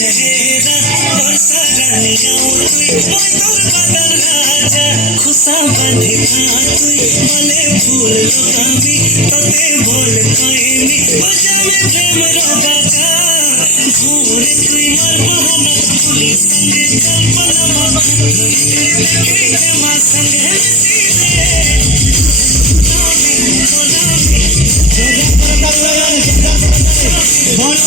चेहरा और सरानियाँ तुई मधुर बदल राजा खुशा बांधी था तुई बोले फूल लोकामी तोते बोल कोइमी बजा में प्रेम रो बाजा भोरे तुई मोर बहाना भूली संगे चल पलमा तुई के मा संगे मिसी रे नामी नामी जोजा पर लगाने जोजा बोल